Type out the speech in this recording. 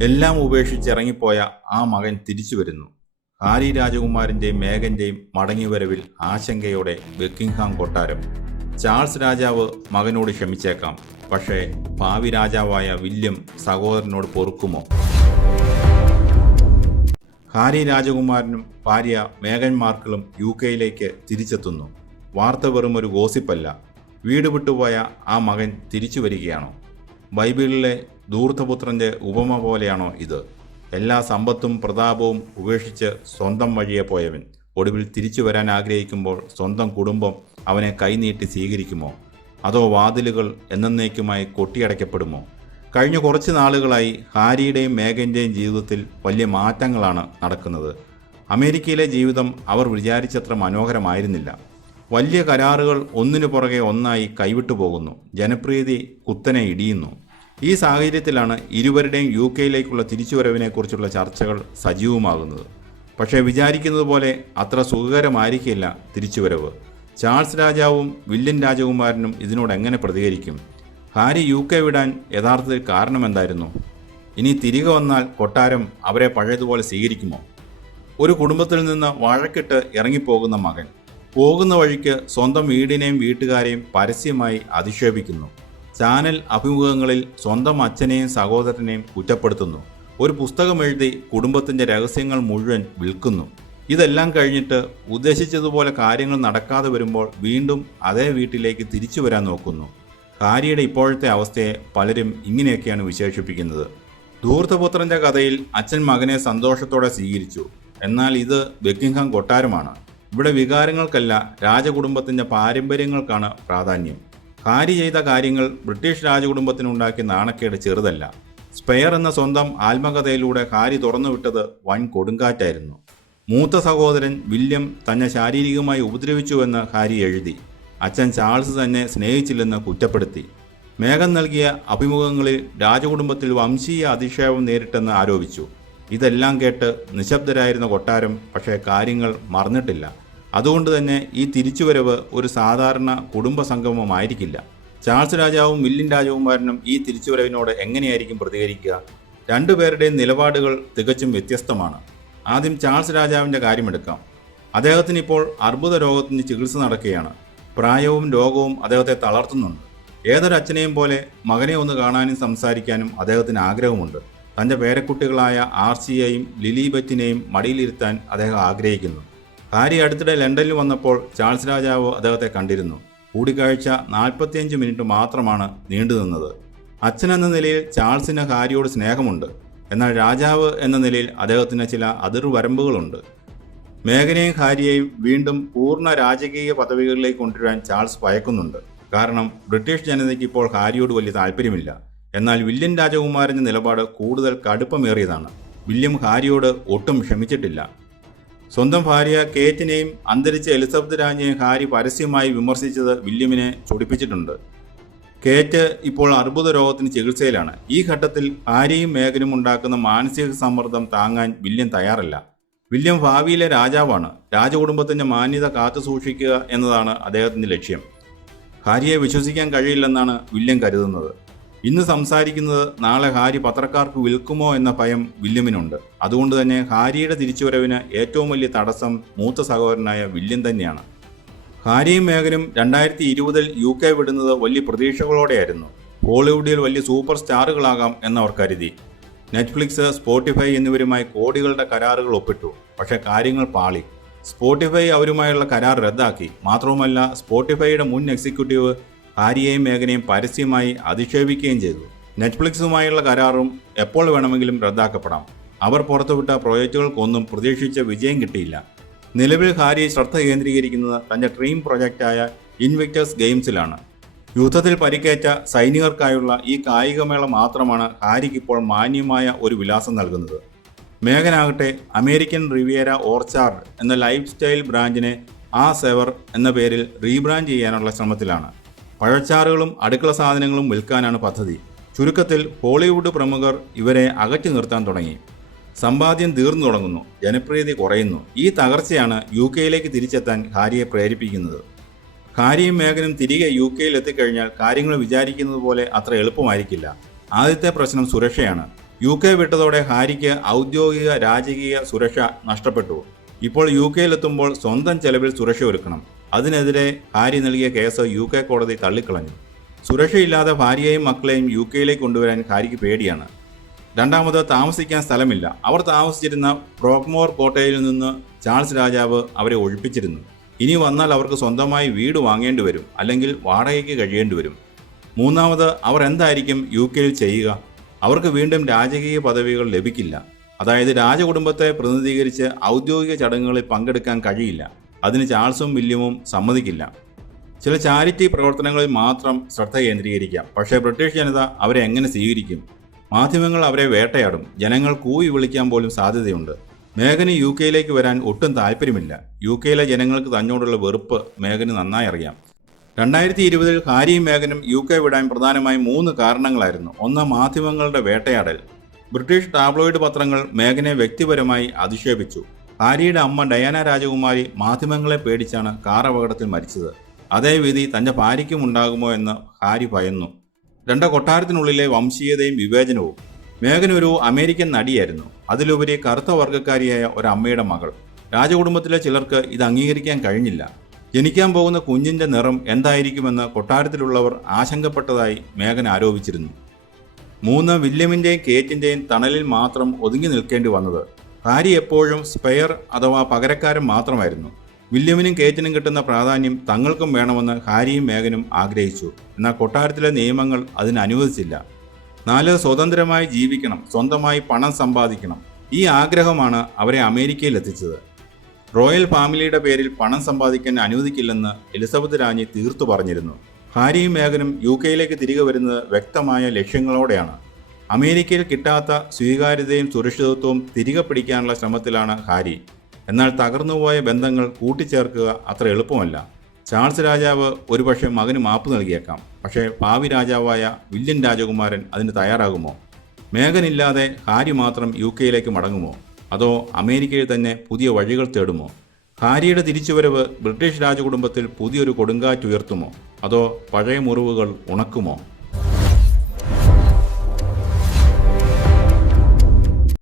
എല്ലാം ഉപേക്ഷിച്ചിറങ്ങിപ്പോയ ആ മകൻ തിരിച്ചു വരുന്നു. ഹാരി രാജകുമാരന്റെയും മേഗന്റെയും മടങ്ങിവരവിൽ ആശങ്കയോടെ ബക്കിംഗ്ഹാം കൊട്ടാരം. ചാൾസ് രാജാവ് മകനോട് ക്ഷമിച്ചേക്കാം, പക്ഷേ ഭാവി രാജാവായ വില്യം സഹോദരനോട് പൊറുക്കുമോ? ഹാരി രാജകുമാരനും ഭാര്യ മേഗൻ മാർക്കിളും UK തിരിച്ചെത്തുന്നു. വാർത്ത വെറും ഒരു ഗോസിപ്പല്ല. വീട് വിട്ടുപോയ ആ മകൻ തിരിച്ചു വരികയാണോ? ബൈബിളിലെ ധൂർത്തപുത്രന്റെ ഉപമ പോലെയാണോ ഇത്? എല്ലാ സമ്പത്തും പ്രതാപവും ഉപേക്ഷിച്ച് സ്വന്തം വഴിയെ പോയവൻ ഒടുവിൽ തിരിച്ചു വരാൻ ആഗ്രഹിക്കുമ്പോൾ സ്വന്തം കുടുംബം അവനെ കൈനീട്ടി സ്വീകരിക്കുമോ? അതോ വാതിലുകൾ എന്നേക്കുമായി കൊട്ടിയടയ്ക്കപ്പെടുമോ? കഴിഞ്ഞ കുറച്ച് നാളുകളായി ഹാരിയുടെയും മേഗന്റെയും ജീവിതത്തിൽ വലിയ മാറ്റങ്ങളാണ് നടക്കുന്നത്. അമേരിക്കയിലെ ജീവിതം അവർ വിചാരിച്ചത്ര മനോഹരമായിരുന്നില്ല. വലിയ കരാറുകൾ ഒന്നിനു പുറകെ ഒന്നായി കൈവിട്ടു പോകുന്നു. ജനപ്രീതി കുത്തനെ ഇടിയുന്നു. ഈ സാഹചര്യത്തിലാണ് ഇരുവരുടെയും UK തിരിച്ചുവരവിനെക്കുറിച്ചുള്ള ചർച്ചകൾ സജീവമാകുന്നത്. പക്ഷേ വിചാരിക്കുന്നത് പോലെ അത്ര സുഖകരമായിരിക്കില്ല തിരിച്ചുവരവ്. ചാൾസ് രാജാവും വില്യം രാജകുമാരനും ഇതിനോട് എങ്ങനെ പ്രതികരിക്കും? ഹാരി UK വിടാൻ യഥാർത്ഥത്തിൽ കാരണമെന്തായിരുന്നു? ഇനി തിരികെ വന്നാൽ കൊട്ടാരം അവരെ പഴയതുപോലെ സ്വീകരിക്കുമോ? ഒരു കുടുംബത്തിൽ നിന്ന് വഴക്കിട്ട് ഇറങ്ങിപ്പോകുന്ന മകൻ പോകുന്ന വഴിക്ക് സ്വന്തം വീടിനെയും വീട്ടുകാരെയും പരസ്യമായി അധിക്ഷേപിക്കുന്നു. ചാനൽ അഭിമുഖങ്ങളിൽ സ്വന്തം അച്ഛനെയും സഹോദരനെയും കുറ്റപ്പെടുത്തുന്നു. ഒരു പുസ്തകം എഴുതി കുടുംബത്തിൻ്റെ രഹസ്യങ്ങൾ മുഴുവൻ വിൽക്കുന്നു. ഇതെല്ലാം കഴിഞ്ഞിട്ട് ഉദ്ദേശിച്ചതുപോലെ കാര്യങ്ങൾ നടക്കാതെ വരുമ്പോൾ വീണ്ടും അതേ വീട്ടിലേക്ക് തിരിച്ചു വരാൻ നോക്കുന്നു. ഹാരിയുടെ ഇപ്പോഴത്തെ അവസ്ഥയെ പലരും ഇങ്ങനെയൊക്കെയാണ് വിശേഷിപ്പിക്കുന്നത്. ധൂർത്തപുത്രന്റെ കഥയിൽ അച്ഛൻ മകനെ സന്തോഷത്തോടെ സ്വീകരിച്ചു. എന്നാൽ ഇത് ബക്കിംഗ്ഹാം കൊട്ടാരമാണ്. ഇവിടെ വികാരങ്ങൾക്കല്ല, രാജകുടുംബത്തിൻ്റെ പാരമ്പര്യങ്ങൾക്കാണ് പ്രാധാന്യം. ഹാരി ചെയ്ത കാര്യങ്ങൾ ബ്രിട്ടീഷ് രാജകുടുംബത്തിനുണ്ടാക്കിയ നാണക്കേട് ചെറുതല്ല. സ്പെയർ എന്ന സ്വന്തം ആത്മകഥയിലൂടെ ഹാരി തുറന്നുവിട്ടത് വൻ കൊടുങ്കാറ്റായിരുന്നു. മൂത്ത സഹോദരൻ വില്യം തന്നെ ശാരീരികമായി ഉപദ്രവിച്ചുവെന്ന് ഹാരി എഴുതി. അച്ഛൻ ചാൾസ് തന്നെ സ്നേഹിച്ചില്ലെന്ന് കുറ്റപ്പെടുത്തി. മേഗൻ നൽകിയ അഭിമുഖങ്ങളിൽ രാജകുടുംബത്തിൽ വംശീയ അധിക്ഷേപം നേരിട്ടെന്ന് ആരോപിച്ചു. ഇതെല്ലാം കേട്ട് നിശബ്ദരായിരുന്ന കൊട്ടാരം പക്ഷേ കാര്യങ്ങൾ മറന്നിട്ടില്ല. അതുകൊണ്ട് തന്നെ ഈ തിരിച്ചുവരവ് ഒരു സാധാരണ കുടുംബ സംഗമമായിരിക്കില്ല. ചാൾസ് രാജാവും വില്യം രാജകുമാരനും ഈ തിരിച്ചുവരവിനോട് എങ്ങനെയായിരിക്കും പ്രതികരിക്കുക? രണ്ടുപേരുടെയും നിലപാടുകൾ തികച്ചും വ്യത്യസ്തമാണ്. ആദ്യം ചാൾസ് രാജാവിൻ്റെ കാര്യമെടുക്കാം. അദ്ദേഹത്തിന് ഇപ്പോൾ അർബുദ രോഗത്തിന് ചികിത്സ നടക്കുകയാണ്. പ്രായവും രോഗവും അദ്ദേഹത്തെ തളർത്തുന്നുണ്ട്. ഏതൊരച്ഛനെയും പോലെ മകനെ ഒന്ന് കാണാനും സംസാരിക്കാനും അദ്ദേഹത്തിന് ആഗ്രഹമുണ്ട്. തൻ്റെ പേരക്കുട്ടികളായ ആർച്ചിയെയും ലിലിബറ്റിനെയും മടിയിലിരുത്താൻ അദ്ദേഹം ആഗ്രഹിക്കുന്നു. ഹാരി അടുത്തിടെ ലണ്ടനിൽ വന്നപ്പോൾ ചാൾസ് രാജാവ് അദ്ദേഹത്തെ കണ്ടിരുന്നു. കൂടിക്കാഴ്ച 45 മിനിറ്റ് മാത്രമാണ് നീണ്ടുനിന്നത്. അച്ഛനെന്ന നിലയിൽ ചാൾസിന് ഹാരിയോട് സ്നേഹമുണ്ട്. എന്നാൽ രാജാവ് എന്ന നിലയിൽ അദ്ദേഹത്തിന് ചില അതിർവരമ്പുകളുണ്ട്. മേഗനെയും ഹാരിയെയും വീണ്ടും പൂർണ്ണ രാജകീയ പദവികളിലേക്ക് കൊണ്ടുവരാൻ ചാൾസ് ഭയക്കുന്നുണ്ട്. കാരണം ബ്രിട്ടീഷ് ജനതയ്ക്ക് ഇപ്പോൾ ഹാരിയോട് വലിയ താല്പര്യമില്ല. എന്നാൽ വില്യം രാജകുമാരൻ്റെ നിലപാട് കൂടുതൽ കടുപ്പമേറിയതാണ്. വില്യം ഹാരിയോട് ഒട്ടും ക്ഷമിച്ചിട്ടില്ല. സ്വന്തം ഭാര്യ കേറ്റിനെയും അന്തരിച്ച എലിസബത്ത് രാജ്ഞിയെയും ഹാരി പരസ്യമായി വിമർശിച്ചത് വില്യമിനെ ചൊടിപ്പിച്ചിട്ടുണ്ട്. കേറ്റ് ഇപ്പോൾ അർബുദ രോഗത്തിന് ചികിത്സയിലാണ്. ഈ ഘട്ടത്തിൽ ഹാരിയും മേഗനും ഉണ്ടാക്കുന്ന മാനസിക സമ്മർദ്ദം താങ്ങാൻ വില്യം തയ്യാറല്ല. വില്യം ഭാവിയിലെ രാജാവാണ്. രാജകുടുംബത്തിൻ്റെ മാന്യത കാത്തുസൂക്ഷിക്കുക എന്നതാണ് അദ്ദേഹത്തിൻ്റെ ലക്ഷ്യം. ഹാരിയെ വിശ്വസിക്കാൻ കഴിയില്ലെന്നാണ് വില്യം കരുതുന്നത്. ഇന്ന് സംസാരിക്കുന്നത് നാളെ ഹാരി പത്രക്കാർക്ക് വിൽക്കുമോ എന്ന ഭയം വില്യമിനുണ്ട്. അതുകൊണ്ട് തന്നെ ഹാരിയുടെ തിരിച്ചുവരവിന് ഏറ്റവും വലിയ തടസ്സം മൂത്ത സഹോദരനായ വില്യം തന്നെയാണ്. ഹാരിയും മേഗനും 2020 UK വിടുന്നത് വലിയ പ്രതീക്ഷകളോടെയായിരുന്നു. ഹോളിവുഡിൽ വലിയ സൂപ്പർ സ്റ്റാറുകളാകാം എന്നവർ കരുതി. നെറ്റ്ഫ്ലിക്സ്, സ്പോട്ടിഫൈ എന്നിവരുമായി കോടികളുടെ കരാറുകൾ ഒപ്പിട്ടു. പക്ഷേ കാര്യങ്ങൾ പാളി. സ്പോട്ടിഫൈ അവരുമായുള്ള കരാർ റദ്ദാക്കി. മാത്രവുമല്ല, സ്പോട്ടിഫൈയുടെ മുൻ എക്സിക്യൂട്ടീവ് ഹാരിയെയും മേഗനെയും പരസ്യമായി അധിക്ഷേപിക്കുകയും ചെയ്തു. നെറ്റ്ഫ്ലിക്സുമായുള്ള കരാറും എപ്പോൾ വേണമെങ്കിലും റദ്ദാക്കപ്പെടാം. അവർ പുറത്തുവിട്ട പ്രോജക്റ്റുകൾക്കൊന്നും പ്രതീക്ഷിച്ച വിജയം കിട്ടിയില്ല. നിലവിൽ ഹാരി ശ്രദ്ധ കേന്ദ്രീകരിക്കുന്നത് തൻ്റെ ഡ്രീം പ്രൊജക്റ്റായ ഇൻവിക്ടസ് ഗെയിംസിലാണ്. യുദ്ധത്തിൽ പരിക്കേറ്റ സൈനികർക്കായുള്ള ഈ കായികമേള മാത്രമാണ് ഹാരിക്കിപ്പോൾ മാന്യമായ ഒരു വിലാസം നൽകുന്നത്. മേഗനാകട്ടെ അമേരിക്കൻ റിവിയേര ഓർച്ചാർഡ് എന്ന ലൈഫ് സ്റ്റൈൽ ബ്രാൻഡിനെ സെവർ എന്ന പേരിൽ റീബ്രാൻഡ് ചെയ്യാനുള്ള ശ്രമത്തിലാണ്. പഴച്ചാറുകളും അടുക്കള സാധനങ്ങളും വിൽക്കാനാണ് പദ്ധതി. ചുരുക്കത്തിൽ ഹോളിവുഡ് പ്രമുഖർ ഇവരെ അകറ്റി നിർത്താൻ തുടങ്ങി. സമ്പാദ്യം തീർന്നു തുടങ്ങുന്നു, ജനപ്രീതി കുറയുന്നു. ഈ തകർച്ചയാണ് UK തിരിച്ചെത്താൻ ഹാരിയെ പ്രേരിപ്പിക്കുന്നത്. ഹാരിയും മേഗനും തിരികെ UK എത്തിക്കഴിഞ്ഞാൽ കാര്യങ്ങൾ വിചാരിക്കുന്നത് പോലെ അത്ര എളുപ്പമായിരിക്കില്ല. ആദ്യത്തെ പ്രശ്നം സുരക്ഷയാണ്. UK വിട്ടതോടെ ഹാരിക്ക് ഔദ്യോഗിക രാജകീയ സുരക്ഷ നഷ്ടപ്പെട്ടു. ഇപ്പോൾ UK-യിലെത്തുമ്പോൾ സ്വന്തം ചെലവിൽ സുരക്ഷ ഒരുക്കണം. അതിനെതിരെ ഹാരി നൽകിയ കേസ് UK കോടതി തള്ളിക്കളഞ്ഞു. സുരക്ഷയില്ലാതെ ഭാര്യയെയും മക്കളെയും UK-യിലേക്ക് കൊണ്ടുവരാൻ ഹാരിക്ക് പേടിയാണ്. രണ്ടാമത്, താമസിക്കാൻ സ്ഥലമില്ല. അവർ താമസിച്ചിരുന്ന ഫ്രോഗ്മോർ കോട്ടയിൽ നിന്ന് ചാൾസ് രാജാവ് അവരെ ഒഴിപ്പിച്ചിരുന്നു. ഇനി വന്നാൽ അവർക്ക് സ്വന്തമായി വീട് വാങ്ങേണ്ടി വരും, അല്ലെങ്കിൽ വാടകയ്ക്ക് കഴിയേണ്ടി വരും. മൂന്നാമത്, അവർ എന്തായിരിക്കും UK-യിൽ ചെയ്യുക? അവർക്ക് വീണ്ടും രാജകീയ പദവികൾ ലഭിക്കില്ല. അതായത് രാജകുടുംബത്തെ പ്രതിനിധീകരിച്ച് ഔദ്യോഗിക ചടങ്ങുകളിൽ പങ്കെടുക്കാൻ കഴിയില്ല. അതിന് ചാൾസും വില്യമും സമ്മതിക്കില്ല. ചില ചാരിറ്റി പ്രവർത്തനങ്ങളിൽ മാത്രം ശ്രദ്ധ കേന്ദ്രീകരിക്കാം. പക്ഷേ ബ്രിട്ടീഷ് ജനത അവരെ എങ്ങനെ സ്വീകരിക്കും? മാധ്യമങ്ങൾ അവരെ വേട്ടയാടും. ജനങ്ങൾ കൂവി വിളിക്കാൻ പോലും സാധ്യതയുണ്ട്. മേഗന് UK-യിലേക്ക് വരാൻ ഒട്ടും താല്പര്യമില്ല. UK-യിലെ ജനങ്ങൾക്ക് തന്നോടുള്ള വെറുപ്പ് മേഗന് നന്നായി അറിയാം. 2020 ഹാരിയും മേഗനും UK വിടാൻ പ്രധാനമായും 3 കാരണങ്ങളായിരുന്നു. ഒന്ന്, മാധ്യമങ്ങളുടെ വേട്ടയാടൽ. ബ്രിട്ടീഷ് ടാബ്ലോയിഡ് പത്രങ്ങൾ മേഗനെ വ്യക്തിപരമായി അധിക്ഷേപിച്ചു. ഹാരിയുടെ അമ്മ ഡയാന രാജകുമാരി മാധ്യമങ്ങളെ പേടിച്ചാണ് കാർ അപകടത്തിൽ മരിച്ചത്. അതേ വിധി തൻ്റെ ഭാര്യയ്ക്കും ഉണ്ടാകുമോ എന്ന് ഹാരി ഭയന്നു. 2, കൊട്ടാരത്തിനുള്ളിലെ വംശീയതയും വിവേചനവും. മേഗൻ ഒരു അമേരിക്കൻ നടിയായിരുന്നു. അതിലുപരി കറുത്ത വർഗ്ഗക്കാരിയായ ഒരമ്മയുടെ മകൾ. രാജകുടുംബത്തിലെ ചിലർക്ക് ഇത് അംഗീകരിക്കാൻ കഴിഞ്ഞില്ല. ജനിക്കാൻ പോകുന്ന കുഞ്ഞിൻ്റെ നിറം എന്തായിരിക്കുമെന്ന് കൊട്ടാരത്തിലുള്ളവർ ആശങ്കപ്പെട്ടതായി മേഗൻ ആരോപിച്ചിരുന്നു. 3, വില്യമിൻ്റെയും കേറ്റിൻ്റെയും തണലിൽ മാത്രം ഒതുങ്ങി നിൽക്കേണ്ടി വന്നത്. ഹാരി എപ്പോഴും സ്പെയർ അഥവാ പകരക്കാരൻ മാത്രമായിരുന്നു. വില്യമിനും കേറ്റിനും കിട്ടുന്ന പ്രാധാന്യം തങ്ങൾക്കും വേണമെന്ന് ഹാരിയും മേഗനും ആഗ്രഹിച്ചു. എന്നാൽ കൊട്ടാരത്തിലെ നിയമങ്ങൾ അതിന് അനുവദിച്ചില്ല. 4, സ്വതന്ത്രമായി ജീവിക്കണം, സ്വന്തമായി പണം സമ്പാദിക്കണം. ഈ ആഗ്രഹമാണ് അവരെ അമേരിക്കയിൽ എത്തിച്ചത്. റോയൽ ഫാമിലിയുടെ പേരിൽ പണം സമ്പാദിക്കാൻ അനുവദിക്കില്ലെന്ന് എലിസബത്ത് രാജ്ഞി തീർത്തു പറഞ്ഞിരുന്നു. ഹാരിയും മേഗനും UK-യിലേക്ക് തിരികെ വരുന്നത് വ്യക്തമായ ലക്ഷ്യങ്ങളോടെയാണ്. അമേരിക്കയിൽ കിട്ടാത്ത സ്വീകാര്യതയും സുരക്ഷിതത്വവും തിരികെ പിടിക്കാനുള്ള ശ്രമത്തിലാണ് ഹാരി. എന്നാൽ തകർന്നുപോയ ബന്ധങ്ങൾ കൂട്ടിച്ചേർക്കുക അത്ര എളുപ്പമല്ല. ചാൾസ് രാജാവ് ഒരുപക്ഷെ മകന് മാപ്പ് നൽകിയേക്കാം. പക്ഷേ ഭാവി രാജാവായ വില്യൻ രാജകുമാരൻ അതിന് തയ്യാറാകുമോ? മേഗനില്ലാതെ ഹാരി മാത്രം UK-യിലേക്ക് മടങ്ങുമോ? അതോ അമേരിക്കയിൽ തന്നെ പുതിയ വഴികൾ തേടുമോ? ഹാരിയുടെ തിരിച്ചുവരവ് ബ്രിട്ടീഷ് രാജകുടുംബത്തിൽ പുതിയൊരു കൊടുങ്കാറ്റുയർത്തുമോ? അതോ പഴയ മുറിവുകൾ ഉണക്കുമോ?